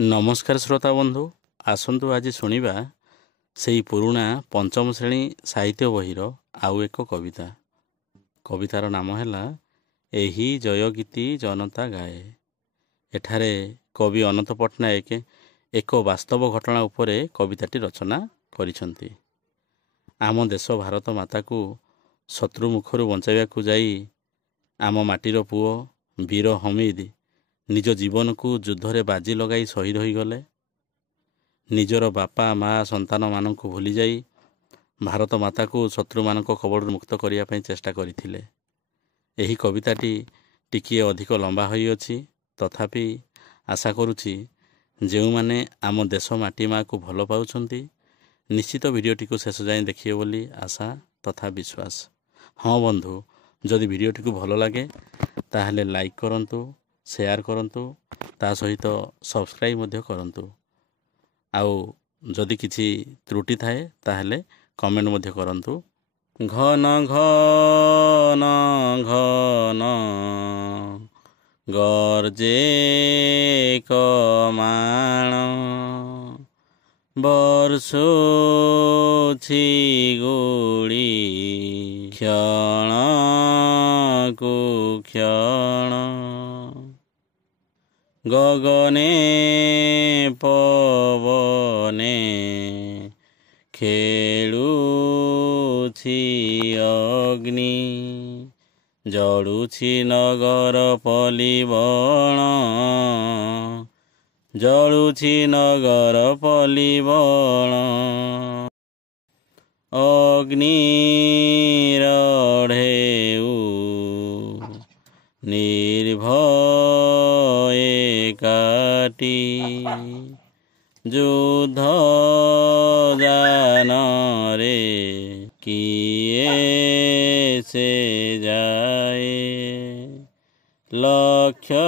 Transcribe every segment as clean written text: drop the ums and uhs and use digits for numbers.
नमस्कार श्रोता बंधु आसतु आज शुणा से पुराणा पंचम श्रेणी साहित्य बहीर आउ एक कविता। कवितार नाम है एही जय गीति जनता गाए। एठारे कवि अनंत पट्टनायक एक वास्तव घटना उपरे कविताटी रचना करिसंती। आम देश भारत माता को शत्रु मुखर बचाइवाकू जाई आम माटीर पुओ वीर हमीद निज जीवन को युद्धरे बाजी लगाई शहीद हो गले। निजर बापा माँ संतान मानक भूली जाई भारत माता को शत्रु मानक कबड़ मुक्त करने चेष्टा करथिले। एही कविताटी टिकिए अधिक लंबा होई अछि, तथापि आशा करुछि जो माने आम देश माटी माँ को भल पाउछंती निश्चित भिडियोटी को शेष जाए देखिए बोली आशा तथा विश्वास। हाँ बंधु, जदि भिडियोटी को भल लगे ताहले लाइक करंतु, शेयर करंतु, ता सहित सब्सक्राइब मध्य करंतु। आउ जदि किछि त्रुटि थाए ताहले कमेंट मध्य करंतु। घन घन घन गरजे कमाण वर्षोछि गुड़ी क्षण को क्षण गगने पवने खेलुछि अग्नि जड़ुछि नगर पलिबण जड़ुछि नगर पलिबण अग्निरढेउ निर्भये काटी युद्ध जान रे किए से जाए लक्ष्य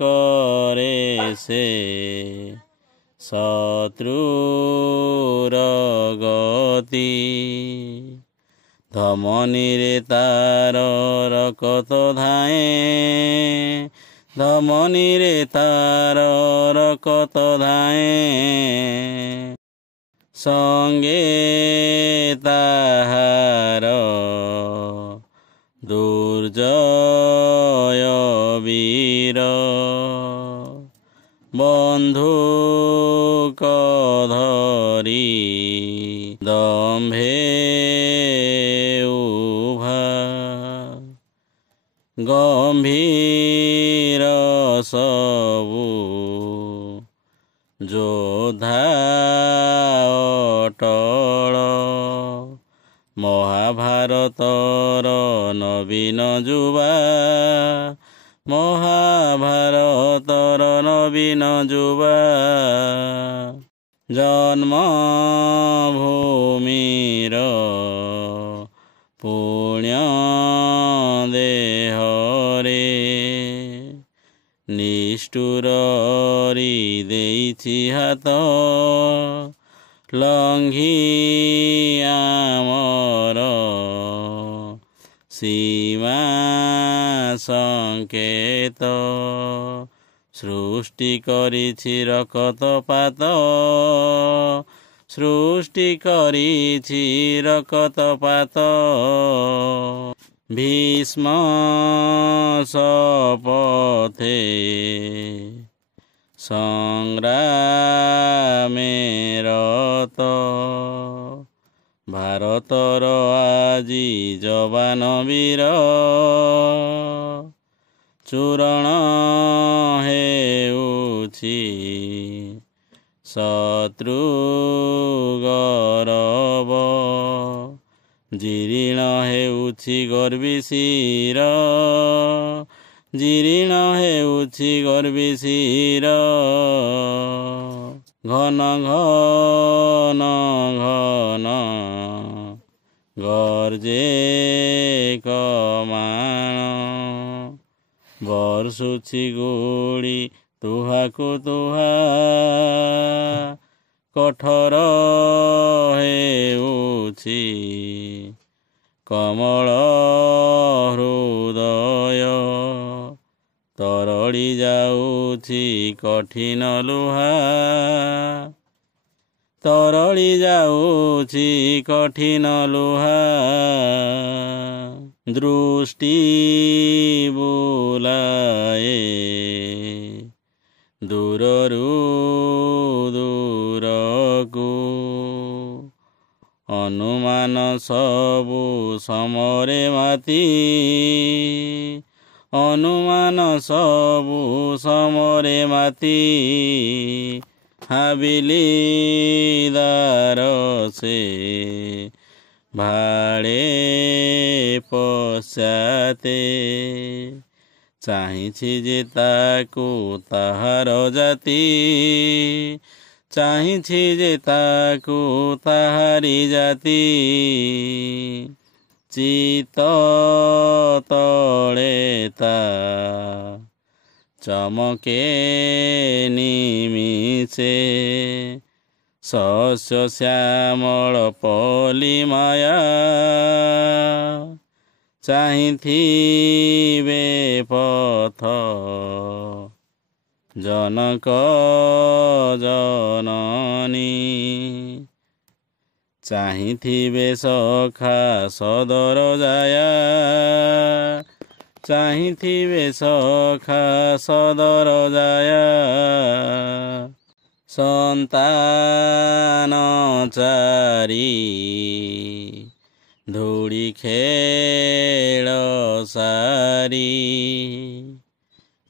करे से शत्रुर गति धमनी रे तार रकत धाए धमनी रे तार रकत धाए संगे ताहार दुर्जय वीर बंधुक धरी दम्भे गंभीर सबु योद्धा अटल महाभारतर नवीन जुवा महाभारतर नवीन जुवा जन्मभूमिर पुण्य देहरे निष्ठुर देइछि हाथ लंघी आमर सीमा संकेत सृष्टि करिछि रकतपात सृष्टि करिछि रकतपात भीष्म शपथे संग्रामे रत भारतर आजी जवान वीर चूरण हेउछि शत्रु गौरव जीर्ण हेउछि गर्वी शिर जीर्ण हेउछि गर्वी शिर घन घन घन गरजे कमाण वर्षुछि गुड़ी तुहाकु तुहा कठोर हेउछि कमल हृदय ତରଳି ଯାଉଛି କଠିନ ଲୁହା, ତରଳି ଯାଉଛି କଠିନ ଲୁହା। ଦୃଷ୍ଟି ବୁଲାଏ ଦୂରରୁ ଦୂରକୁ, ଅନୁମାନ ସବୁ ସମରେ ମାତି, ଅନୁମାନ ସବୁ ସମରେ ମାତି। ହାବିଲି ଦାର ସେ ଭାଳେ ପଶ୍ଚାତେ, ଚାହିଁଛି ଯେ ତାକୁ ତାହାର ଜାତି, ଚାହିଁଛି ଯେ ତାକୁ ତାହାରି ଜାତି। ଚିତ ତଳେ ତା ଚମକେ ନିମିଷେ, ଶସ୍ୟ ଶ୍ୟାମଳ ପଲି ମାୟା। ଚାହିଁଥିବେ ପଥ ଜନକ ଜନନୀ, ଚାହିଁଥିବେ ସଖା ସଦର ଜାୟା, ଚାହିଁଥିବେ ସଖା ସଦର ଜାୟା। ସନ୍ତାନ ଚାରି ଧୂଳି ଖେଳ ସାରି,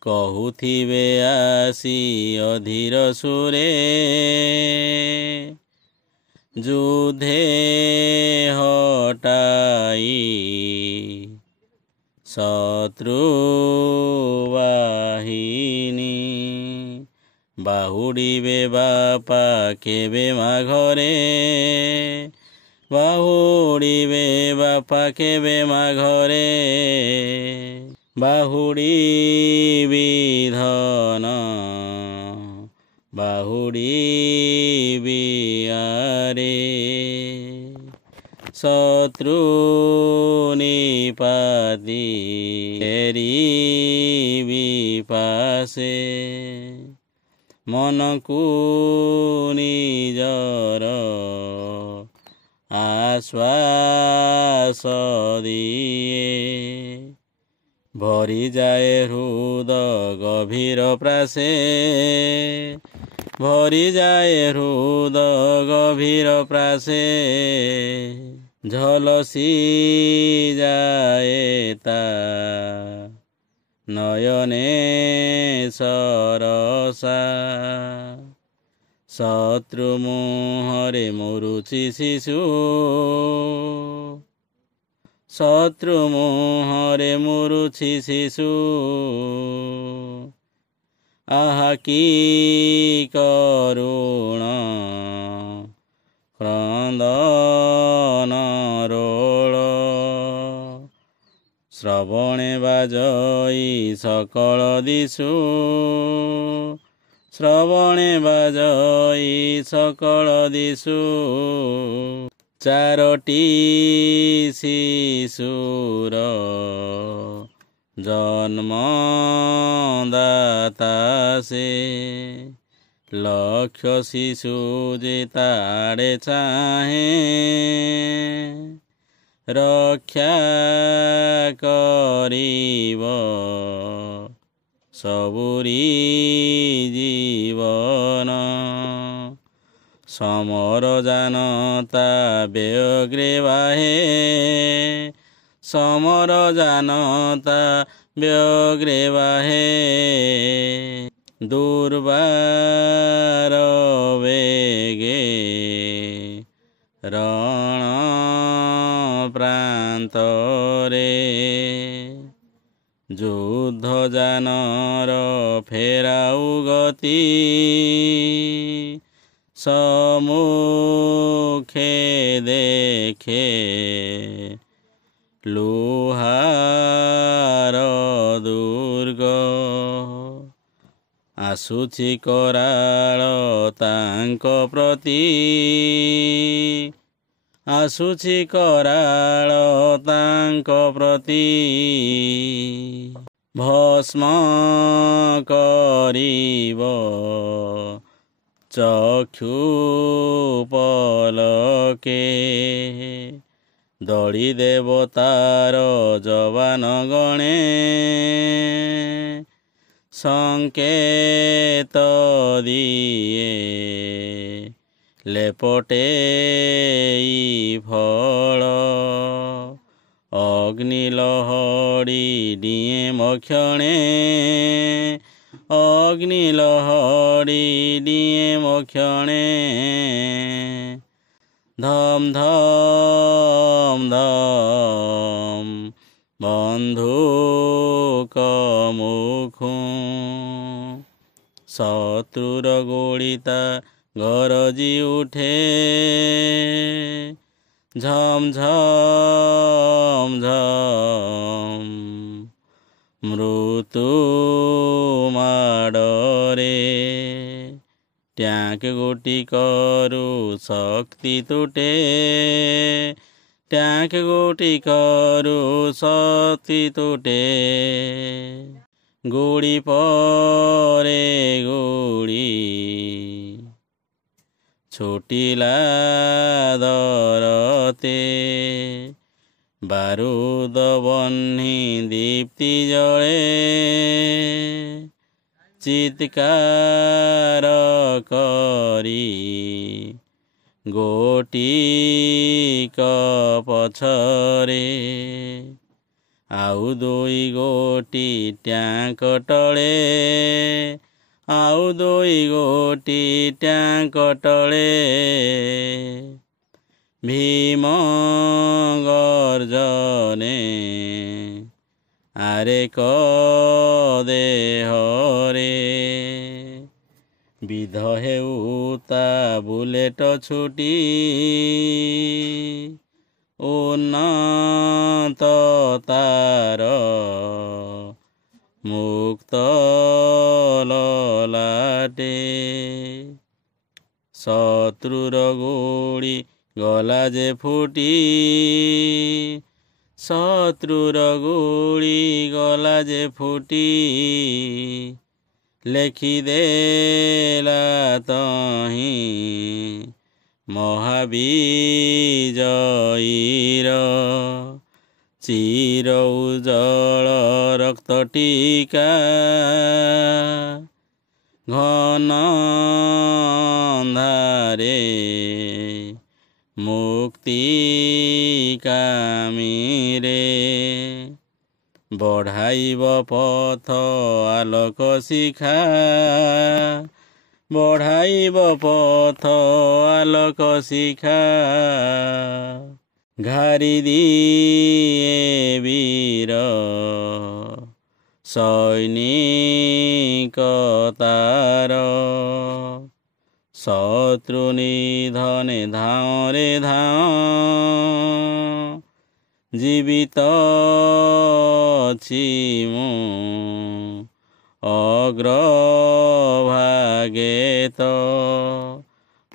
କହୁଥିବେ ଆସି ଅଧୀର ସୁରେ, ଯୁଧେ ହଟାଇ ଶତ୍ରୁ ବାହିନୀ। ବାହୁଡ଼ିବେ ବାପା କେବେ ମାଘରେ, ବାହୁଡ଼ିବେ ବାପା କେବେ ମାଘରେ। ବାହୁଡ଼ିବି ଧନ ବାହୁଡ଼ିବି ଆରେ, ଶତ୍ରୁ ନିପାତି ଫେରିବି ପାଶେ। ମନକୁ ନିଜର ଆଶ୍ୱାସ ଦିଏ, ଭରିଯାଏ ହୃଦ ଗଭୀର ପ୍ରାସେ, ଭରିଯାଏ ହୃଦ ଗଭୀର ପ୍ରାସେ। ଝଲସି ଯାଏ ତା ନୟନେ ସରସା, ଶତ୍ରୁ ମୁହଁରେ ମରୁଛି ଶିଶୁ, ଶତ୍ରୁ ମୁହଁରେ ମରୁଛି ଶିଶୁ। ଆହା କି କରୁଣ କ୍ରନ୍ଦନ ରୋଳ, ଶ୍ରବଣେ ବାଜଇ ସକଳ ଦିଶୁ, ଶ୍ରବଣେ ବାଜଇ ସକଳ ଦିଶୁ। ଚାରୋଟି ଶିଶୁର ଜନ୍ମଦାତା ସେ, ଲକ୍ଷ ଶିଶୁ ଯେ ତାଡ଼େ ଚାହେଁ, ରକ୍ଷା କରିବ ସବୁରି ଜୀବନ। ସମର ଜାନତା ବ୍ୟଗ୍ରେ ବାହେ, ସମର ଜାନତା ବ୍ୟଗ୍ରେ ବାହେ। ଦୁର୍ବାର ବେগে ରଣ ପ୍ରାନ୍ତରେ, ଯୁଦ୍ଧ ଯାନର ଫେରାଉ ଗତି, ସମ୍ମୁଖେ ଦେଖେ ଲୁହାର ଦୁର୍ଗ। ଆସୁଛି କରାଳ ତାଙ୍କ ପ୍ରତି, ଆସୁଛି କରାଳ ତାଙ୍କ ପ୍ରତି। ଭସ୍ମ କରିବ ଚକ୍ଷୁ ପଲକେ। ଦଳି ଦେବତାର ଯବାନ ଗଣେ ସଂକେତ ଦିଏ ଲେପଟେଇ ଫଳ। ଅଗ୍ନି ଲହଡ଼ି ଡିଏ ମକ୍ଷଣେ ଅଗ୍ନି ଲହଡ଼ି ଡିଏ ମକ୍ଷଣେ। ଧମ୍ ଧମ୍ ଧମ୍ ବନ୍ଧୁକ ମୁଖୁଁ। ଶତ୍ରୁର ଗୋଳିତା ଗରଜି ଉଠେ ଝମ୍ ଝମ୍ ଝମ୍ ମୃତ୍ୟୁ ମାଡ଼ରେ। ଟ୍ୟାଙ୍କ ଗୋଟିକରୁ ଶକ୍ତି ତୁଟେ ଟ୍ୟାଙ୍କ ଗୋଟିକରୁ ଶକ୍ତି ତୁଟେ। ଗୁଳି ପରେ ଗୁଳି ଛୁଟିଲା ଦରତେ। ବାରୁଦ ବହ୍ନି ଦୀପ୍ତି ଜଳେ ଚିତ୍କାର କରି ଗୋଟିକ ପଛରେ। ଆଉ ଦୁଇ ଗୋଟି ଟ୍ୟାଙ୍କ ଟଳେ ଆଉ ଦୁଇ ଗୋଟି ଟ୍ୟାଙ୍କ ଟଳେ। ଭୀମ ଗର୍ଜନେ ଆରେକ ଦେହରେ। ବିଧ ହେଉତା ବୁଲେଟ ଛୁଟି ଉନ୍ନତ ତାର ମୁକ୍ତ ଲଲାଟେ। ଶତ୍ରୁର ଗୁଳି ଗଲା ଯେ ଫୁଟି ଶତ୍ରୁର ଗୁଳି ଗଲା ଯେ ଫୁଟି। ଲେଖିଦେଲା ତହିଁ ମହାବିଜୟୀର ଚିର ଉଜ୍ଜଳ ରକ୍ତ ଟିକା। ଘନ ଅନ୍ଧାରେ ମୁକ୍ତି କାମୀରେ। ବଢ଼ାଇବ ପଥ ଆଲୋକ ଶିଖା ବଢ଼ାଇବ ପଥ ଆଲୋକ ଶିଖା। ଘାରି ଦିଏ ବୀର ସୈନିକ ତାର। ଶତ୍ରୁ ନିଧନେ ଧାଉଁରେ ଧାଉଁ ଜୀବିତ ଅଛି ମୁଁ ଅଗ୍ରଭାଗେ ତ।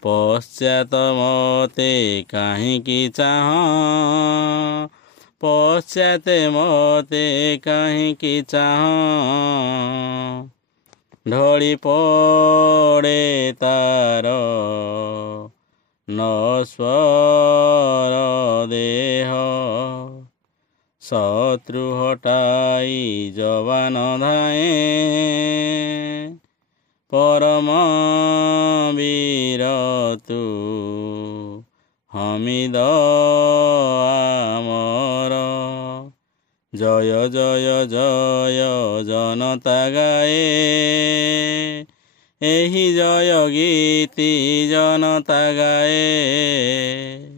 ପଶ୍ଚାତ ମତେ କାହିଁକି ଚାହଁ ପଶ୍ଚାତେ ମତେ କାହିଁକି ଚାହଁ। ଢଳି ପଡ଼େ ତାର ନଶ୍ୱର ଦେହ। ଶତ୍ରୁ ହଟାଇ ଯବାନ ଧାଏଁ ପରମ ବୀର ତୁ ହମିଦ ଆମର। ଜୟ ଜୟ ଜୟ ଜନତା ଗାଏ ଏହି ଜୟ ଗୀତି ଜନତା ଗାଏ।